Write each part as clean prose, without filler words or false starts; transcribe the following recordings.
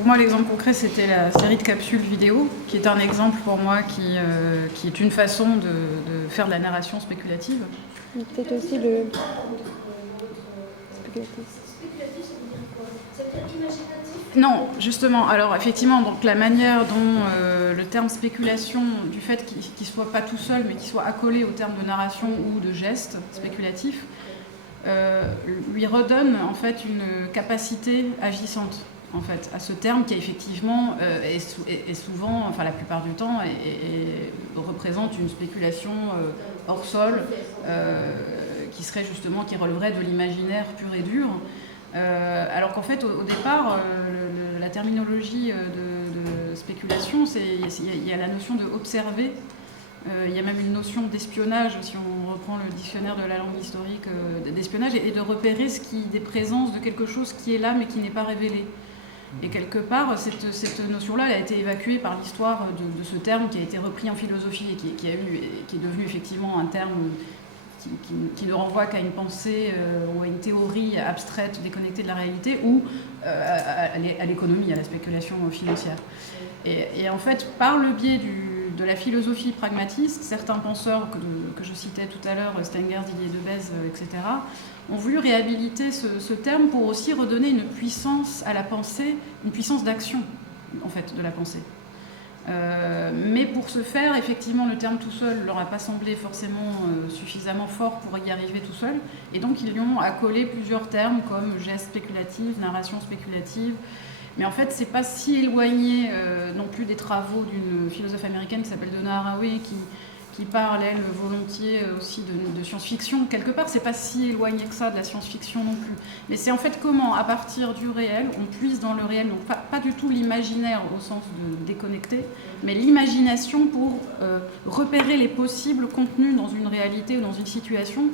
pour moi, l'exemple concret, c'était la série de capsules vidéo, qui est un exemple pour moi qui est une façon de faire de la narration spéculative. Peut-être aussi le... Spéculatif. Spéculatif, ça veut dire quoi? Ça veut dire imaginatif? Non, justement. Alors, effectivement, donc, la manière dont le terme spéculation, du fait qu'il ne soit pas tout seul, mais qu'il soit accolé au terme de narration ou de geste spéculatif, lui redonne en fait une capacité agissante en fait, à ce terme qui effectivement est souvent, enfin la plupart du temps, représente une spéculation hors sol qui serait justement, qui releverait de l'imaginaire pur et dur. Alors qu'en fait, au départ, la terminologie de spéculation, il y a la notion de observer. Il y a même une notion d'espionnage, si on reprend le dictionnaire de la langue historique, d'espionnage, et de repérer des présences de quelque chose qui est là mais qui n'est pas révélé. Et quelque part, cette notion-là, elle a été évacuée par l'histoire de ce terme qui a été repris en philosophie et qui est devenu effectivement un terme qui ne renvoie qu'à une pensée ou à une théorie abstraite, déconnectée de la réalité, ou à l'économie, à la spéculation financière. Et en fait, par le biais de la philosophie pragmatiste, certains penseurs que je citais tout à l'heure, Stengers, Didier Delbeze, etc., ont voulu réhabiliter ce terme pour aussi redonner une puissance à la pensée, une puissance d'action, en fait, de la pensée. Mais pour ce faire, effectivement, le terme tout seul ne leur a pas semblé forcément suffisamment fort pour y arriver tout seul. Et donc, ils lui ont accolé plusieurs termes comme geste spéculatif, narration spéculative. Mais en fait, c'est pas si éloigné non plus des travaux d'une philosophe américaine qui s'appelle Donna Haraway, qui parle, elle, volontiers aussi de science-fiction. Quelque part, c'est pas si éloigné que ça de la science-fiction non plus. Mais c'est en fait comment, à partir du réel, on puise dans le réel, donc pas du tout l'imaginaire au sens de déconnecter, mais l'imagination pour repérer les possibles contenus dans une réalité ou dans une situation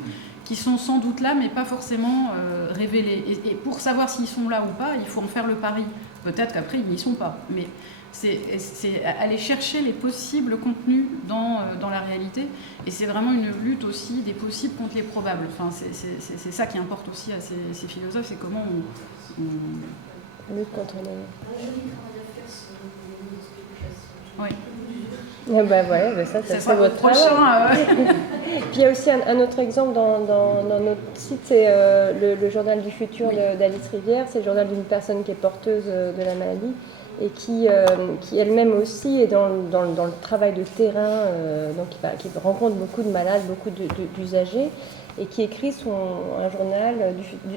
qui sont sans doute là, mais pas forcément révélés. Et pour savoir s'ils sont là ou pas, il faut en faire le pari. Peut-être qu'après, ils n'y sont pas. Mais c'est aller chercher les possibles contenus dans la réalité. Et c'est vraiment une lutte aussi des possibles contre les probables. Enfin, c'est ça qui importe aussi à ces philosophes, c'est comment on lutte contre les... Oui. Ah bah ouais, ça sera votre prochain. Puis il y a aussi un autre exemple dans notre site, c'est le journal du futur d'Alice Rivière. C'est le journal d'une personne qui est porteuse de la maladie et qui elle-même aussi est dans le travail de terrain, donc qui rencontre beaucoup de malades, beaucoup d'usagers, et qui écrit un journal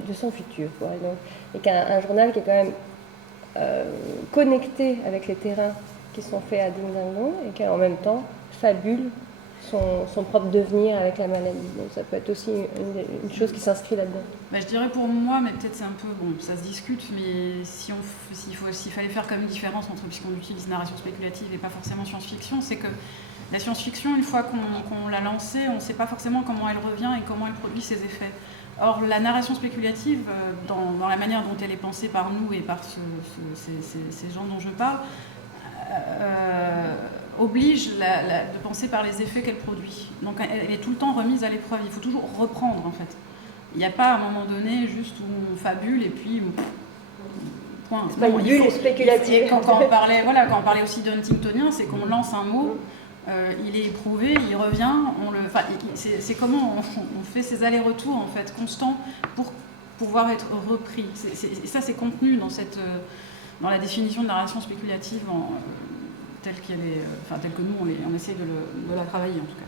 de son futur. Quoi. Et qui a un journal qui est quand même connecté avec les terrains qui sont faits à Ding-Ding-Dong et qui en même temps fabule son propre devenir avec la maladie. Donc ça peut être aussi une chose qui s'inscrit là-dedans. Bah, je dirais pour moi, mais peut-être c'est un peu, bon, ça se discute, mais s'il fallait faire comme une différence entre, puisqu'on utilise narration spéculative et pas forcément science-fiction, c'est que la science-fiction, une fois qu'on l'a lancée, on ne sait pas forcément comment elle revient et comment elle produit ses effets. Or, la narration spéculative, dans la manière dont elle est pensée par nous et par ces gens dont je parle, oblige de penser par les effets qu'elle produit. Donc elle est tout le temps remise à l'épreuve. Il faut toujours reprendre en fait. Il n'y a pas à un moment donné juste où on fabule et puis point. C'est pas une bulle spéculative. Quand on parlait aussi de Huntingtonien, c'est qu'on lance un mot, il est éprouvé, il revient, c'est comment on fait ces allers-retours en fait constants pour pouvoir être repris. Ça c'est contenu dans la définition de narration spéculative telle que nous on essaie de la travailler en tout cas.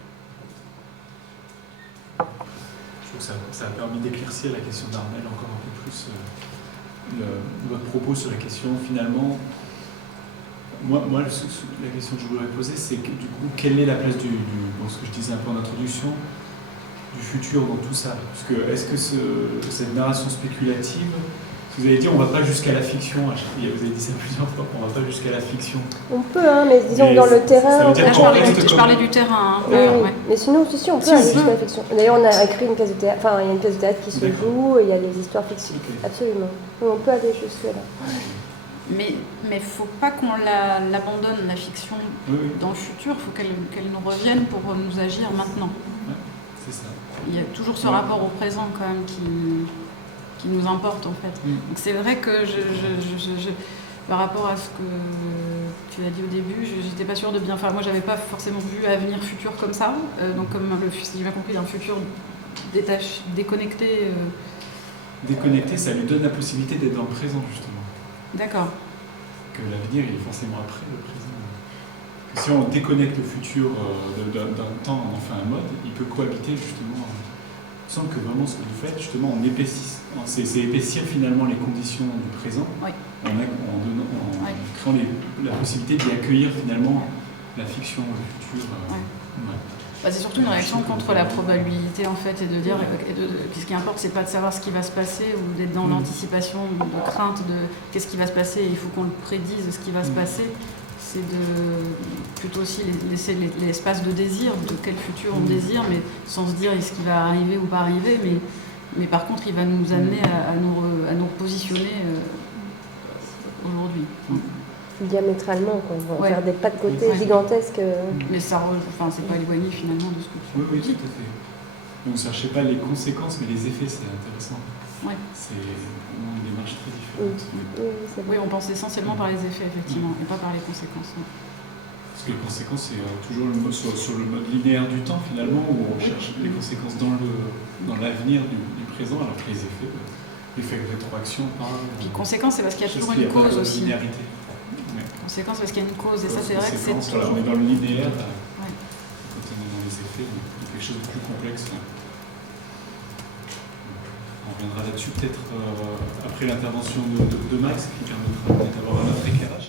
Je trouve que ça a permis d'éclaircir la question d'Armel encore un peu plus. Votre propos sur la question finalement, moi la question que je voudrais poser, c'est que, du coup, quelle est la place ce que je disais un peu en introduction, du futur dans tout ça? Parce que est-ce que cette narration spéculative, vous avez dit on ne va pas jusqu'à la fiction, vous avez dit ça plusieurs fois, on ne va pas jusqu'à la fiction. On peut, mais disons que dans le terrain... Je parlais du terrain. Oui. Mais sinon, on peut aller jusqu'à la fiction. D'ailleurs, on a écrit une pièce de théâtre, il y a une pièce de théâtre qui se joue, et il y a des histoires fictives. Okay. Absolument. Oui, on peut aller jusque-là. Mais il ne faut pas qu'on l'abandonne, la fiction, dans le futur. Il faut qu'elle nous revienne pour nous agir maintenant. Ouais, c'est ça. Il y a toujours ce rapport au présent quand même qui nous importe en fait. Donc c'est vrai que Par rapport à ce que tu as dit au début, j'étais pas sûre de bien. Enfin, moi, j'avais pas forcément vu avenir futur comme ça. Donc, comme si j'ai bien compris, un futur déconnecté. Déconnecté, ça lui donne la possibilité d'être dans le présent, justement. D'accord. Que l'avenir, il est forcément après le présent. Si on déconnecte le futur d'un temps, on en fait un mode, il peut cohabiter justement. Il me semble que vraiment ce que vous faites, justement, c'est épaissir finalement les conditions du présent, oui. en créant la possibilité d'y accueillir finalement la fiction, le futur. Bah, c'est surtout une réaction contre la probabilité en fait, et de dire ce qui importe, c'est pas de savoir ce qui va se passer ou d'être dans l'anticipation, de crainte de qu'est-ce qui va se passer, il faut qu'on le prédise ce qui va se passer. C'est de plutôt aussi laisser l'espace de désir, de quel futur on désire, mais sans se dire est-ce qu'il va arriver ou pas arriver, mais par contre il va nous amener à nous positionner aujourd'hui. Diamétralement, quoi. On va faire des pas de côté gigantesques. Mais ça, c'est pas éloigné finalement de ce que tu dis. Oui, tout à fait. Donc, ne cherchez pas les conséquences, mais les effets, c'est intéressant. Ouais. C'est vraiment une démarche très différente. Oui, on pense essentiellement par les effets, effectivement, et pas par les conséquences. Parce que les conséquences, c'est toujours sur le mode linéaire du temps, finalement, où on cherche les conséquences dans l'avenir du présent, alors que les effets, l'effet de rétroaction, parle. Puis conséquence, c'est parce qu'il y a toujours une cause aussi. Linéarité. Conséquence, parce qu'il y a une cause, et ça, c'est vrai que c'est toujours... Voilà, on est dans le linéaire, quand on est dans les effets, il y a quelque chose de plus complexe. On reviendra là-dessus peut-être après l'intervention de Max, qui permettra peut-être d'avoir un autre éclairage.